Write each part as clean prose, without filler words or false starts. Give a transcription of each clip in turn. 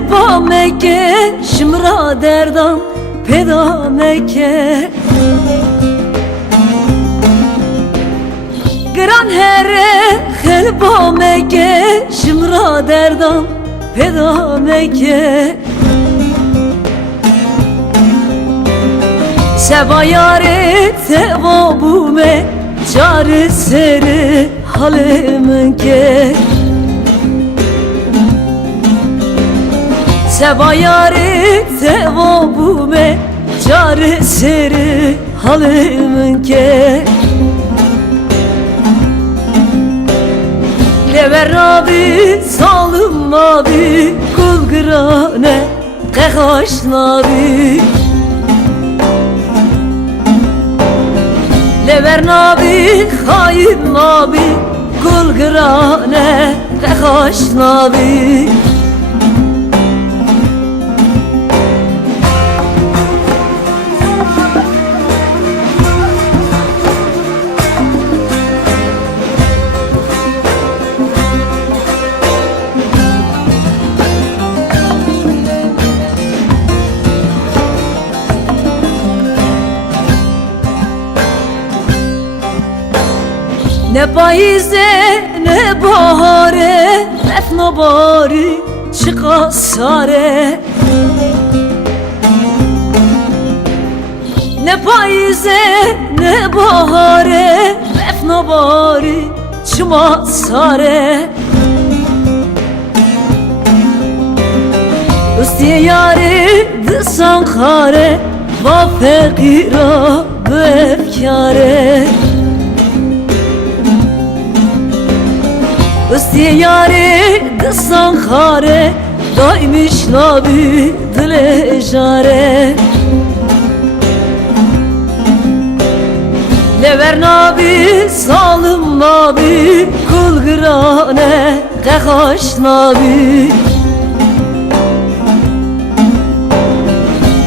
با مکه شمرا دردم پیدا مکه گران هره خل با مکه شمرا دردم پیدا مکه سبا یاره توا بومه چار سر حال من که سبا یاره توا بومه چار سر حال من که لبر نابی سالم نابی گل گرانه قخاش نابی لبر نابی خاید نابی گل گرانه قخاش نابی نه پاییزه نه بهاره رفت باری چقا ساره نه پاییزه نه بهاره رفت باری چما ساره استی یاری دستان خاره با فقیرا بفکاره استی یاری دستان خاره دایمیش نابی دل جاره لبر نابی سالم نابی کل گرانه قخاش نابی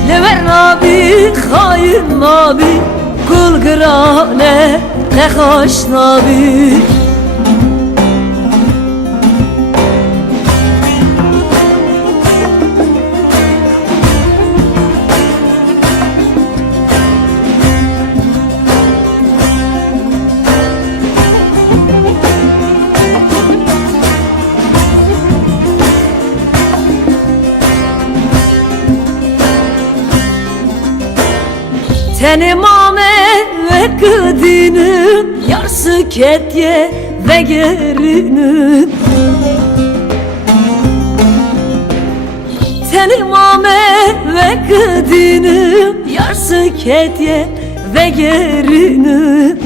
لبر نابی خاین نابی کل گرانه قخاش نابی Tenimame ve kıdinin yarısı ketye ve gerinin Tenimame ve kıdinin yarısı ketye ve gerinin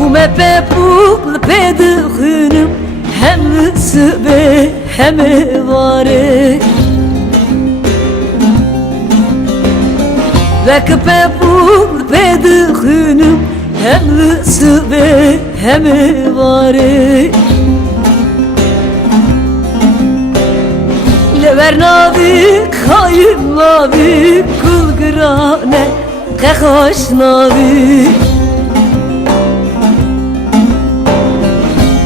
Bu mepe pukl pedihünüm hem sıbe hem vare Ve küpe pul pedihünüm hem sıbe hem vare Lever nabi kayın nabi kul grane kekhoş nabi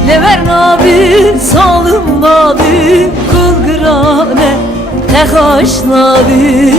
Lever nabi salım nabi kul grane kekhoş nabi